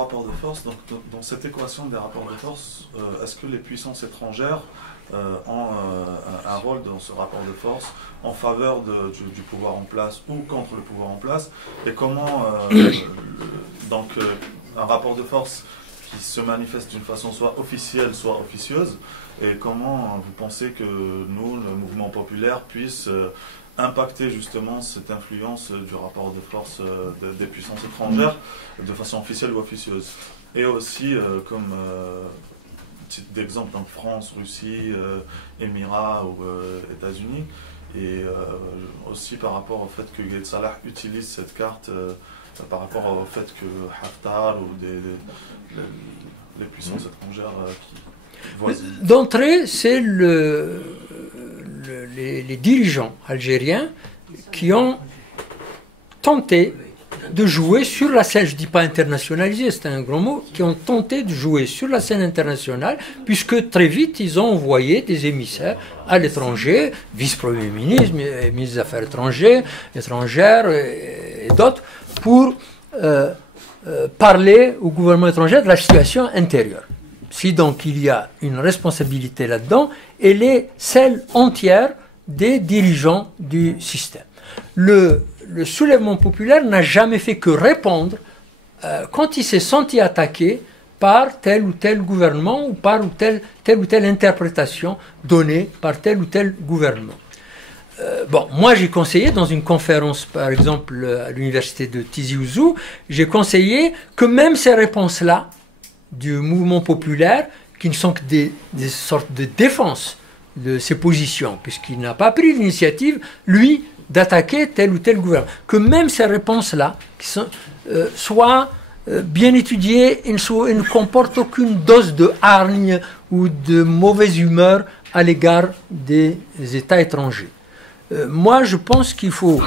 Rapport de force, donc dans cette équation des rapports de force, est-ce que les puissances étrangères ont un rôle dans ce rapport de force en faveur du pouvoir en place ou contre le pouvoir en place? Et comment donc un rapport de force qui se manifeste d'une façon soit officielle, soit officieuse, et comment vous pensez que nous, le mouvement populaire, puisse impacter justement cette influence du rapport de force des puissances étrangères de façon officielle ou officieuse? Et aussi, comme titre d'exemple, en France, Russie, Émirats ou États-Unis, et aussi par rapport au fait que Gaïd Salah utilise cette carte par rapport au fait que Haftar ou les puissances étrangères D'entrée, c'est les dirigeants algériens qui ont tenté de jouer sur la scène, je ne dis pas internationalisée, c'est un grand mot, qui ont tenté de jouer sur la scène internationale, puisque très vite, ils ont envoyé des émissaires à l'étranger, vice-premier ministre, ministre des Affaires étrangères et d'autres, pour parler au gouvernement étranger de la situation intérieure. Si donc il y a une responsabilité là-dedans, elle est celle entière des dirigeants du système. Le soulèvement populaire n'a jamais fait que répondre quand il s'est senti attaqué par tel ou tel gouvernement ou par telle ou telle interprétation donnée par tel ou tel gouvernement. Bon, moi j'ai conseillé dans une conférence, par exemple à l'université de Tizi Ouzou, j'ai conseillé que même ces réponses-là du mouvement populaire, qui ne sont que des sortes de défense de ses positions, puisqu'il n'a pas pris l'initiative, lui, d'attaquer tel ou tel gouvernement, que même ces réponses-là soient bien étudiées et ne comportent aucune dose de hargne ou de mauvaise humeur à l'égard des États étrangers. Moi, je pense qu'il faut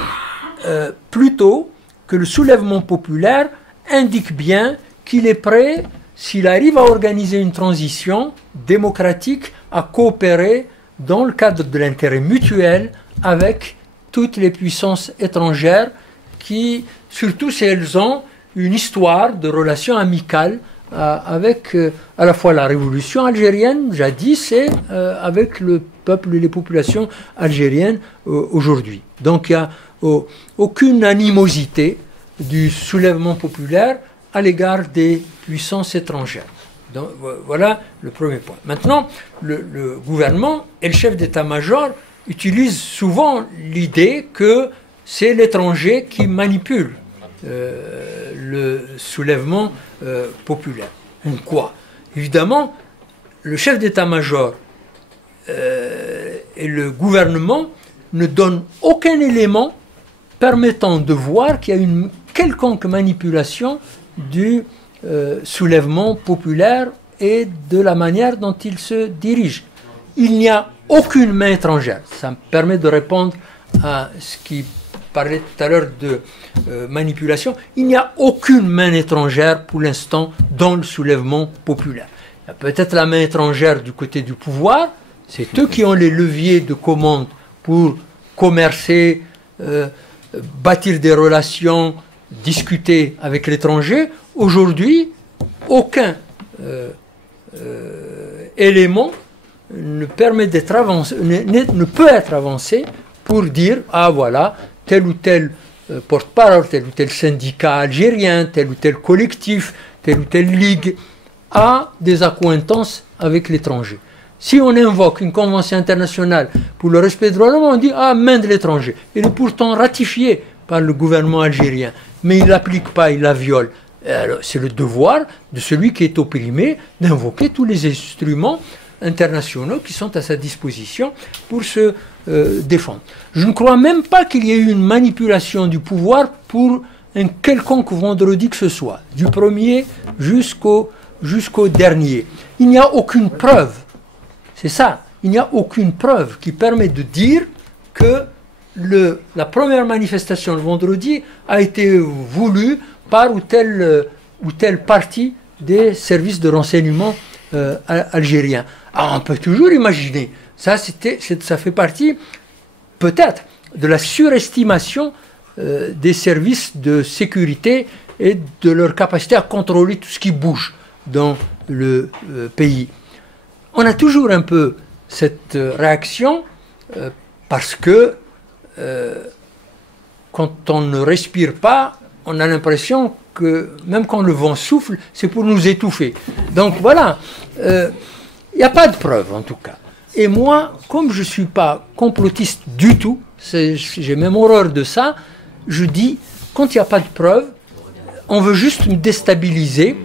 plutôt que le soulèvement populaire indique bien qu'il est prêt, s'il arrive à organiser une transition démocratique, à coopérer dans le cadre de l'intérêt mutuel avec toutes les puissances étrangères qui, surtout si elles ont une histoire de relations amicales avec à la fois la révolution algérienne, jadis, et avec le peuple et les populations algériennes aujourd'hui. Donc il n'y a aucune animosité du soulèvement populaire à l'égard des puissances étrangères. Donc, voilà le premier point. Maintenant, le gouvernement et le chef d'état-major utilisent souvent l'idée que c'est l'étranger qui manipule le soulèvement populaire. Quoi? Évidemment, le chef d'état-major et le gouvernement ne donnent aucun élément permettant de voir qu'il y a une quelconque manipulation du soulèvement populaire et de la manière dont il se dirige. Il n'y a aucune main étrangère. Ça me permet de répondre à ce qui parlait tout à l'heure de manipulation. Il n'y a aucune main étrangère pour l'instant dans le soulèvement populaire. Il y a peut-être la main étrangère du côté du pouvoir. C'est eux qui ont les leviers de commande pour commercer, bâtir des relations, discuter avec l'étranger. Aujourd'hui, aucun élément ne peut être avancé pour dire « Ah voilà, tel ou tel porte-parole, tel ou tel syndicat algérien, tel ou tel collectif, telle ou telle ligue a des accointances avec l'étranger ». Si on invoque une convention internationale pour le respect des droits de l'homme, on dit « Ah, main de l'étranger ». Elle est pourtant ratifiée par le gouvernement algérien, mais il ne l'applique pas, il la viole. C'est le devoir de celui qui est opprimé d'invoquer tous les instruments internationaux qui sont à sa disposition pour se défendre. Je ne crois même pas qu'il y ait eu une manipulation du pouvoir pour un quelconque vendredi que ce soit, du premier jusqu'au dernier. Il n'y a aucune preuve, c'est ça, il n'y a aucune preuve qui permet de dire que la première manifestation le vendredi a été voulue par ou telle partie des services de renseignement algériens. Ah, on peut toujours imaginer. Ça fait partie, peut-être, de la surestimation des services de sécurité et de leur capacité à contrôler tout ce qui bouge dans le pays. On a toujours un peu cette réaction parce que quand on ne respire pas, on a l'impression que même quand le vent souffle, c'est pour nous étouffer. Donc voilà, il n'y a pas de preuve en tout cas. Et moi, comme je ne suis pas complotiste du tout, j'ai même horreur de ça, je dis, quand il n'y a pas de preuve, on veut juste me déstabiliser.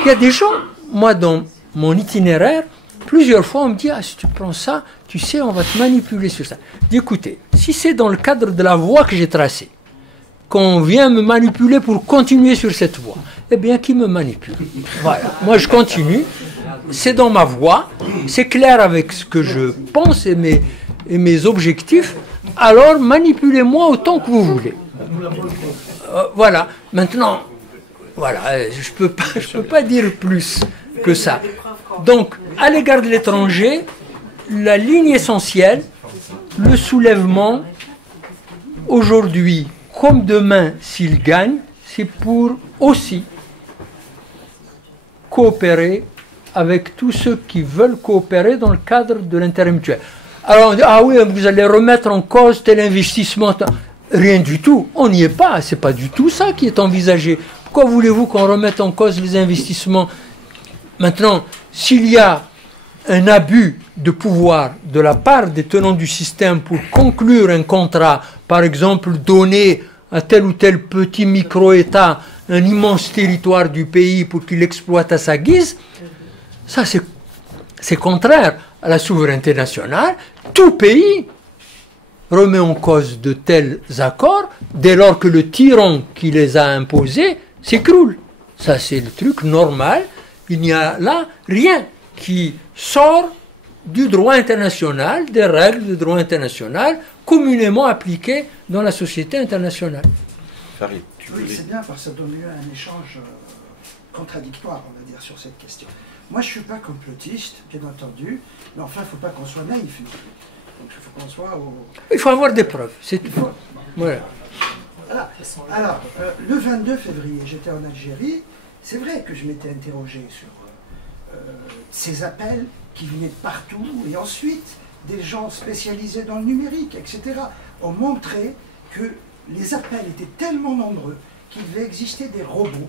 Il y a des gens, moi dans mon itinéraire, plusieurs fois on me dit, ah si tu prends ça, tu sais, on va te manipuler sur ça. Je dis, écoutez, si c'est dans le cadre de la voie que j'ai tracée, qu'on vient me manipuler pour continuer sur cette voie, eh bien, qui me manipule? Voilà, moi je continue, c'est dans ma voie, c'est clair avec ce que je pense et mes objectifs, alors manipulez-moi autant que vous voulez. Voilà, maintenant, voilà, je peux pas dire plus que ça. Donc, à l'égard de l'étranger, la ligne essentielle, le soulèvement, aujourd'hui, comme demain, s'il gagne, c'est pour aussi coopérer avec tous ceux qui veulent coopérer dans le cadre de l'intérêt mutuel. Alors on dit, ah oui, vous allez remettre en cause tel investissement. Rien du tout, on n'y est pas, c'est pas du tout ça qui est envisagé. Pourquoi voulez-vous qu'on remette en cause les investissements? Maintenant, s'il y a un abus de pouvoir de la part des tenants du système pour conclure un contrat, par exemple donner à tel ou tel petit micro-État un immense territoire du pays pour qu'il l'exploite à sa guise, ça c'est contraire à la souveraineté nationale. Tout pays remet en cause de tels accords dès lors que le tyran qui les a imposés s'écroule. Ça c'est le truc normal. Il n'y a là rien qui sort du droit international, des règles de droit international communément appliquées dans la société internationale. Farid, oui, c'est bien parce que ça donne lieu à un échange contradictoire, on va dire, sur cette question. Moi, je ne suis pas complotiste, bien entendu, mais enfin, il ne faut pas qu'on soit naïf non plus. Donc, il faut qu'on soit au... Il faut avoir des preuves, c'est tout. Voilà. Voilà. Alors, le 22 février, j'étais en Algérie. C'est vrai que je m'étais interrogé sur ces appels qui venaient de partout, et ensuite, des gens spécialisés dans le numérique, etc., ont montré que les appels étaient tellement nombreux qu'il devait exister des robots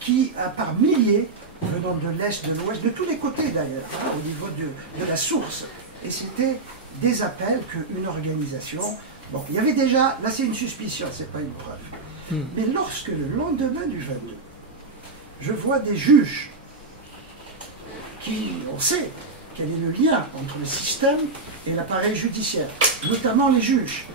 qui, par milliers, venant de l'Est, de l'Ouest, de tous les côtés d'ailleurs, hein, au niveau de la source. Et c'était des appels qu'une organisation... Bon, il y avait déjà... Là, c'est une suspicion, c'est pas une preuve. Mais lorsque le lendemain du 22, je vois des juges qui... On sait quel est le lien entre le système et l'appareil judiciaire, notamment les juges.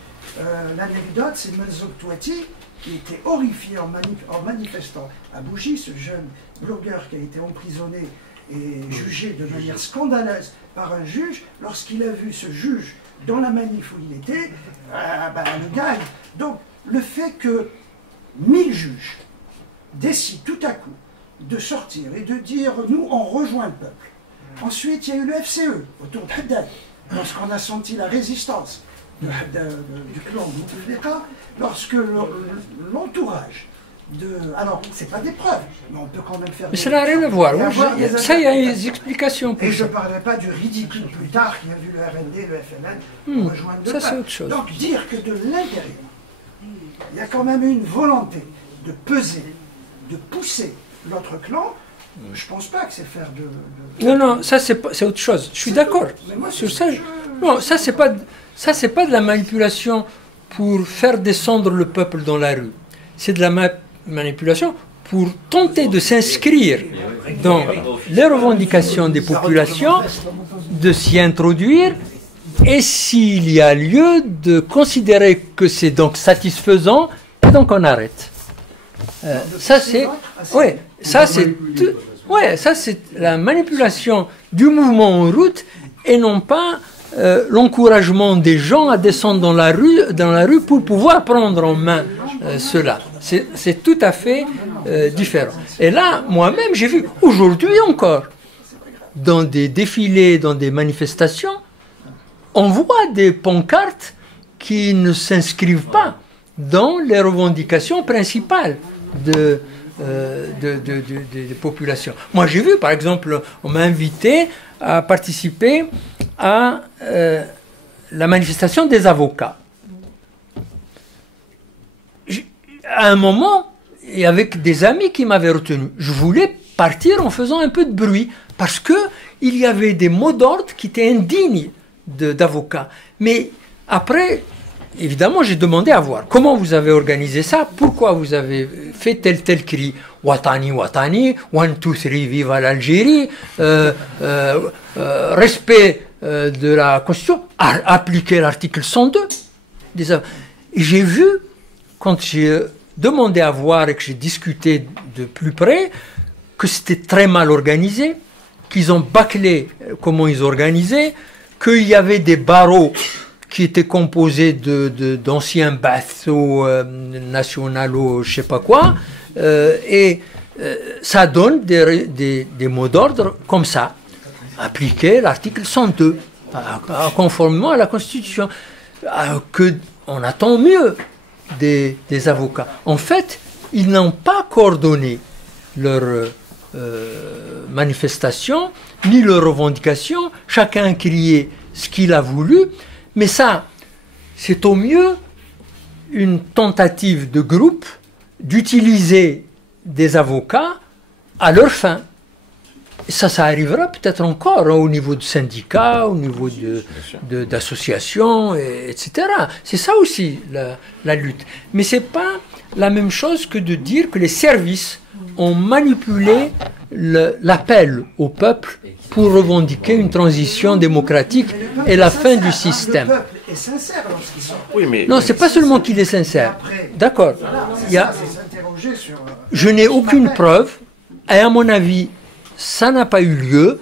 L'anecdote, c'est Menzoug Touati, qui était horrifié en manifestant à Bougie, ce jeune blogueur qui a été emprisonné et jugé de manière scandaleuse par un juge. Lorsqu'il a vu ce juge dans la manif où il était, le gagne. Donc, le fait que 1000 juges décident tout à coup de sortir et de dire « nous, on rejoint le peuple ». Ensuite, il y a eu le FCE, autour d'Haddad, lorsqu'on a senti la résistance du clan Bouteflika, lorsque l'entourage de... Alors, ce n'est pas des preuves, mais on peut quand même faire... Mais ça n'a rien à voir. Ça, il y a des explications pour ça. Et je ne parlerai pas du ridicule plus tard qui a vu le RND, le FLN rejoindre le peuple. Ça, c'est autre chose. Donc, dire que de l'intérieur, il y a quand même une volonté de peser, de pousser l'autre clan, je ne pense pas que c'est faire de... Non, ça c'est autre chose. Je suis d'accord. Sur ça, non, ça c'est pas de la manipulation pour faire descendre le peuple dans la rue. C'est de la manipulation pour tenter de s'inscrire dans les revendications des populations, de s'y introduire, et s'il y a lieu de considérer que c'est donc satisfaisant, et donc on arrête. Ça c'est... Oui, ça c'est la manipulation du mouvement en route et non pas l'encouragement des gens à descendre dans la rue pour pouvoir prendre en main cela. C'est tout à fait différent. Et là, moi-même, j'ai vu aujourd'hui encore, dans des défilés, dans des manifestations, on voit des pancartes qui ne s'inscrivent pas dans les revendications principales de population. Moi, j'ai vu, par exemple, on m'a invité à participer à la manifestation des avocats. À un moment, et avec des amis qui m'avaient retenu, je voulais partir en faisant un peu de bruit, parce que il y avait des mots d'ordre qui étaient indignes d'avocats. Mais après, évidemment, j'ai demandé à voir comment vous avez organisé ça, pourquoi vous avez fait tel cri, Watani, Watani, 1, 2, 3, vive l'Algérie, respect de la Constitution, appliquer l'article 102. J'ai vu, quand j'ai demandé à voir et que j'ai discuté de plus près, que c'était très mal organisé, qu'ils ont bâclé comment ils organisaient, qu'il y avait des barreaux qui étaient composés d'anciens bathos nationaux, je sais pas quoi, et ça donne des mots d'ordre comme ça. Appliquer l'article 102, conformément à la Constitution, on attend mieux des avocats. En fait, ils n'ont pas coordonné leur manifestation, ni leurs revendications, chacun criait ce qu'il a voulu, mais ça, c'est au mieux une tentative de groupe d'utiliser des avocats à leur fin. Et ça arrivera peut-être encore au niveau de syndicats, au niveau d'associations, etc. C'est ça aussi la lutte. Mais ce n'est pas la même chose que de dire que les services ont manipulé l'appel au peuple pour revendiquer une transition démocratique et la fin du système. Le peuple est sincère lorsqu'il sort. Oui, mais non, c'est pas seulement qu'il est sincère. D'accord. Je n'ai aucune preuve, et à mon avis, ça n'a pas eu lieu.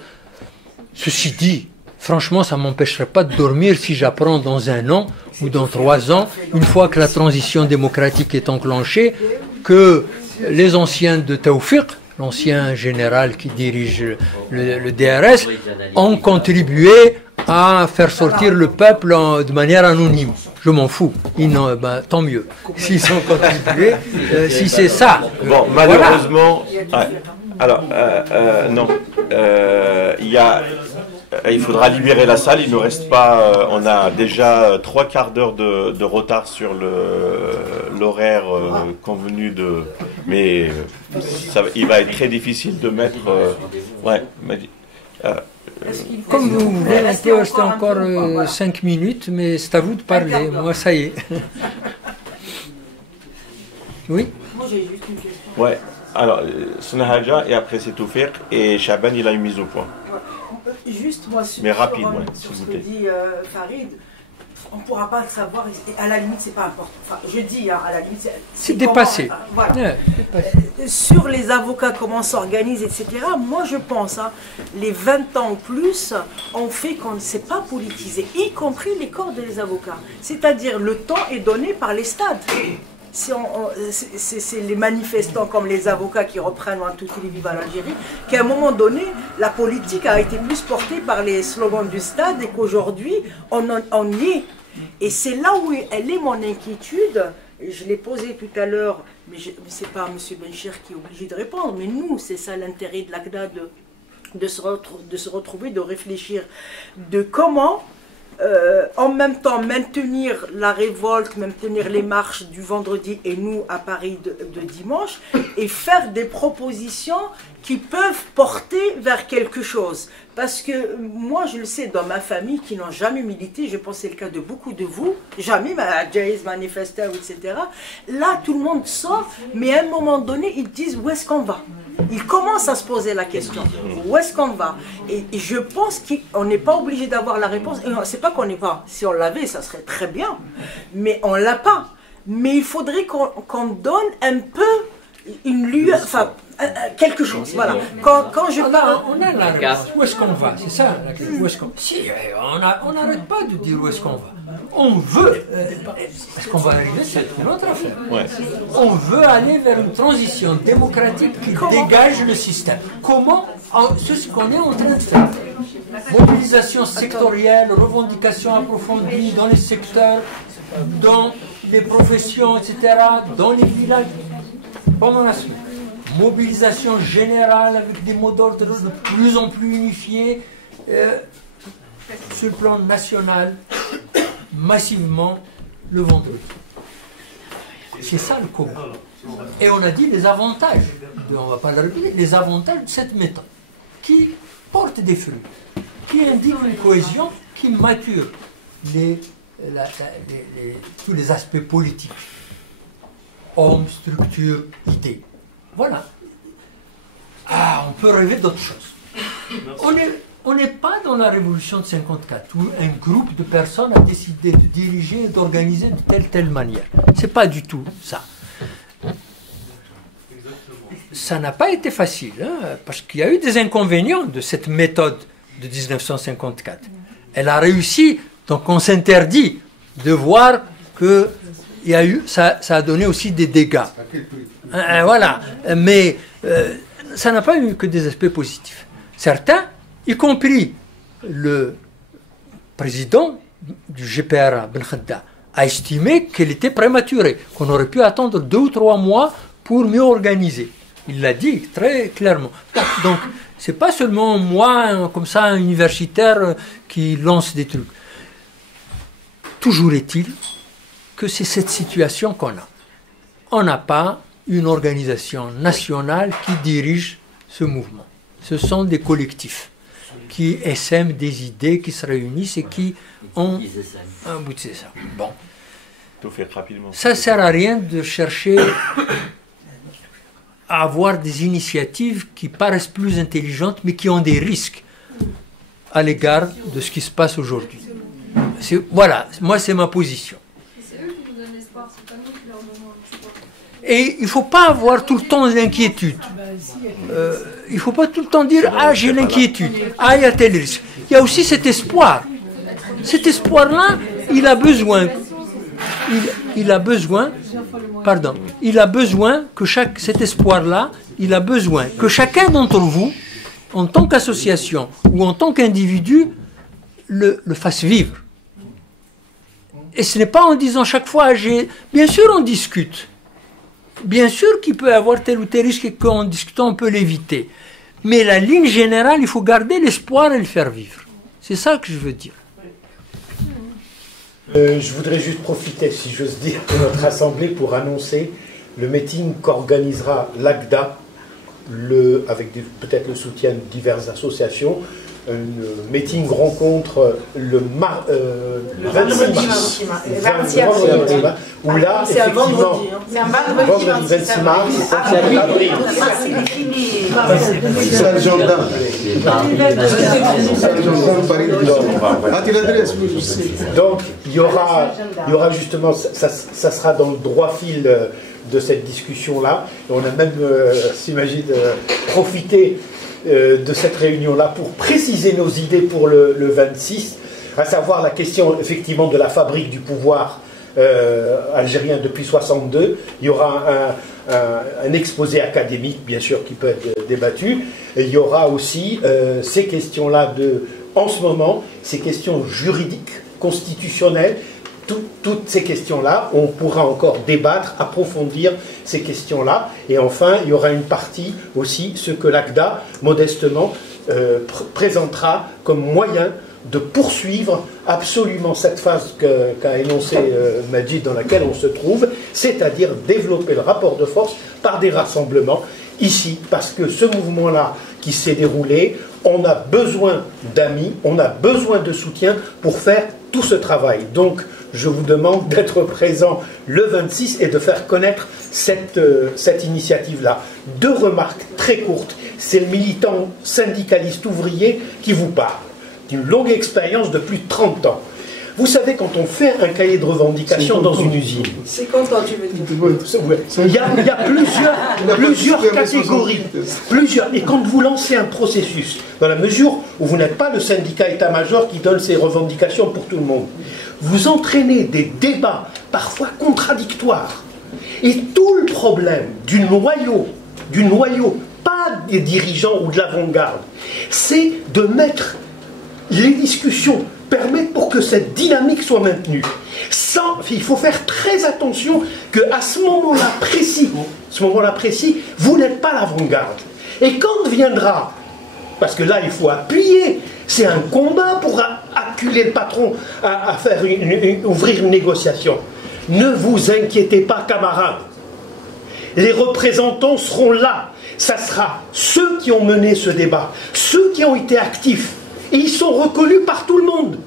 Ceci dit, franchement, ça ne m'empêcherait pas de dormir si j'apprends dans 1 an ou dans 3 ans, une fois que la transition démocratique est enclenchée, que les anciens de Taoufik, l'ancien général qui dirige le DRS, ont contribué à faire sortir le peuple de manière anonyme. Je m'en fous. Tant mieux. S'ils ont contribué, si c'est ça. Bon, malheureusement... Voilà. Ouais. Alors, non. Il faudra libérer la salle. Il ne reste pas... on a déjà 3/4 d'heure de retard sur l'horaire convenu de... Mais il va être très difficile de mettre... ouais. Comme vous voulez, on peut rester encore 5 minutes, mais c'est à vous de parler. Moi, ça y est. Oui. Moi, j'ai juste une question. Ouais. Alors, Snahaja, et après c'est Taoufik, et Chaban, il a une mise au point. Juste, moi, sur, mais rapide, sur ce que dit Farid, on ne pourra pas savoir, à la limite, c'est pas important. Enfin, je dis, à la limite, c'est dépassé. Voilà. Ouais, sur les avocats, comment s'organisent, etc., moi, je pense, les 20 ans ou plus ont fait qu'on ne s'est pas politisé, y compris les corps des avocats. C'est-à-dire, le temps est donné par les stades. C'est les manifestants comme les avocats qui reprennent un tout les vive à l'Algérie, qu'à un moment donné, la politique a été plus portée par les slogans du stade et qu'aujourd'hui, on y est. Et c'est là où elle est mon inquiétude. Je l'ai posé tout à l'heure, mais ce n'est pas M. Bencher qui est obligé de répondre, mais nous, c'est ça l'intérêt de l'ACDA, de se retrouver, de réfléchir, de comment... en même temps maintenir la révolte, maintenir les marches du vendredi et nous à Paris de dimanche, et faire des propositions qui peuvent porter vers quelque chose. Parce que moi je le sais dans ma famille qui n'ont jamais milité, je pense que c'est le cas de beaucoup de vous, jamais Jaïs manifesté, etc. Là tout le monde sort, mais à un moment donné ils disent où est-ce qu'on va. Ils commencent à se poser la question, où est-ce qu'on va? Et je pense qu'on n'est pas obligé d'avoir la réponse, et c'est pas qu'on n'est pas, si on l'avait ça serait très bien, mais on l'a pas. Mais il faudrait qu'on donne un peu une lueur, enfin quelque chose, voilà. Quand je parle... On a la réponse, où est-ce qu'on va? C'est ça la question, où est-ce qu'on... Si, on n'arrête pas de dire où est-ce qu'on va. On veut, est-ce qu'on va arriver, c'est une autre affaire. Ouais. On veut aller vers une transition démocratique qui dégage le système. Comment? C'est ce qu'on est en train de faire. Mobilisation sectorielle, revendication approfondie dans les secteurs, dans les professions, etc., dans les villages, pendant la semaine. mobilisation générale avec des mots d'ordre de plus en plus unifiés sur le plan national, massivement le vendredi. C'est ça le comment. Et on a dit les avantages, on ne va pas le répéter, les avantages de cette méthode qui porte des fruits, qui indique une cohésion, qui mature tous les aspects politiques. Hommes, structure, idées. Voilà. Ah, on peut rêver d'autre chose. On n'est pas dans la révolution de 54 où un groupe de personnes a décidé de diriger et d'organiser de telle manière. C'est pas du tout ça. Ça n'a pas été facile, hein, parce qu'il y a eu des inconvénients de cette méthode de 1954. Elle a réussi, donc on s'interdit de voir que il y a eu, ça a donné aussi des dégâts. Voilà, mais ça n'a pas eu que des aspects positifs. Certains, y compris le président du GPRA, Ben Khadda, a estimé qu'elle était prématurée, qu'on aurait pu attendre 2 ou 3 mois pour mieux organiser. Il l'a dit très clairement. Donc, ce n'est pas seulement moi, comme ça, un universitaire, qui lance des trucs. Toujours est-il que c'est cette situation qu'on a. On n'a pas une organisation nationale qui dirige ce mouvement. Ce sont des collectifs qui essaiment des idées, qui se réunissent et qui ont un bout de ça. Bon. Ça ne sert à rien de chercher à avoir des initiatives qui paraissent plus intelligentes, mais qui ont des risques à l'égard de ce qui se passe aujourd'hui. Voilà, moi c'est ma position. C'est eux qui nous donnent l'espoir, c'est pas nous qui leur donnons l'espoir. Et il ne faut pas avoir tout le temps l'inquiétude. Il ne faut pas tout le temps dire « Ah, j'ai l'inquiétude. Ah, il y a tel risque. » Il y a aussi cet espoir. Cet espoir-là, il a besoin. Il a besoin, pardon, il a besoin que cet espoir-là, il a besoin que chacun d'entre vous, en tant qu'association ou en tant qu'individu, le fasse vivre. Et ce n'est pas en disant chaque fois, bien sûr on discute, bien sûr qu'il peut y avoir tel ou tel risque et qu'en discutant on peut l'éviter. Mais la ligne générale, il faut garder l'espoir et le faire vivre. C'est ça que je veux dire. Je voudrais juste profiter, si j'ose dire, de notre assemblée pour annoncer le meeting qu'organisera l'ACDA, avec peut-être le soutien de diverses associations, un meeting rencontre le 26 mars, où là, effectivement, vendredi 26 mars, avril. Donc, il y aura justement, ça sera dans le droit fil de cette discussion-là. On a même, s'imagine, profité de cette réunion-là pour préciser nos idées pour le 26, à savoir la question effectivement de la fabrique du pouvoir algérien depuis 62. Il y aura un exposé académique, bien sûr, qui peut être débattu. Et il y aura aussi ces questions-là en ce moment, ces questions juridiques, constitutionnelles, toutes ces questions-là, on pourra encore débattre, approfondir ces questions-là. Et enfin, il y aura une partie aussi, ce que l'ACDA, modestement, présentera comme moyen de poursuivre absolument cette phase qu'a énoncé Majid, dans laquelle on se trouve, c'est-à-dire développer le rapport de force par des rassemblements ici, parce que ce mouvement-là qui s'est déroulé, on a besoin d'amis, on a besoin de soutien pour faire tout ce travail. Donc, je vous demande d'être présent le 26 et de faire connaître cette initiative-là. 2 remarques très courtes. C'est le militant syndicaliste ouvrier qui vous parle, d'une longue expérience de plus de 30 ans. Vous savez, quand on fait un cahier de revendication dans une usine... 50 ans, tu veux dire. Il y a plusieurs catégories. Et quand vous lancez un processus, dans la mesure où vous n'êtes pas le syndicat état-major qui donne ses revendications pour tout le monde, vous entraînez des débats parfois contradictoires. Et tout le problème du noyau, pas des dirigeants ou de l'avant-garde, c'est de mettre les discussions, permettre pour que cette dynamique soit maintenue. Il faut faire très attention qu'à ce moment-là précis, ce moment-là précis, vous n'êtes pas l'avant-garde. Et quand viendra, parce que là il faut appuyer, c'est un combat pour acculer le patron à faire ouvrir une négociation. Ne vous inquiétez pas, camarades. Les représentants seront là. Ça sera ceux qui ont mené ce débat, ceux qui ont été actifs. Et ils sont reconnus par tout le monde.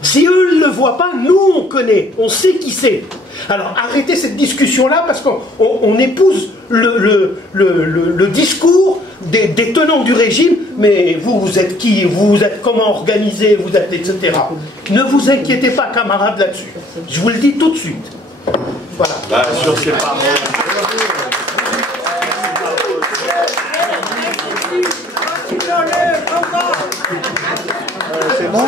Si eux ne le voient pas, nous on connaît, on sait qui c'est. Alors arrêtez cette discussion-là parce qu'on épouse le discours des tenants du régime, mais vous êtes qui, vous êtes comment organisé, vous êtes etc. Ne vous inquiétez pas, camarades, là-dessus. Je vous le dis tout de suite. Voilà. Bah, sur ces paroles. C'est bon?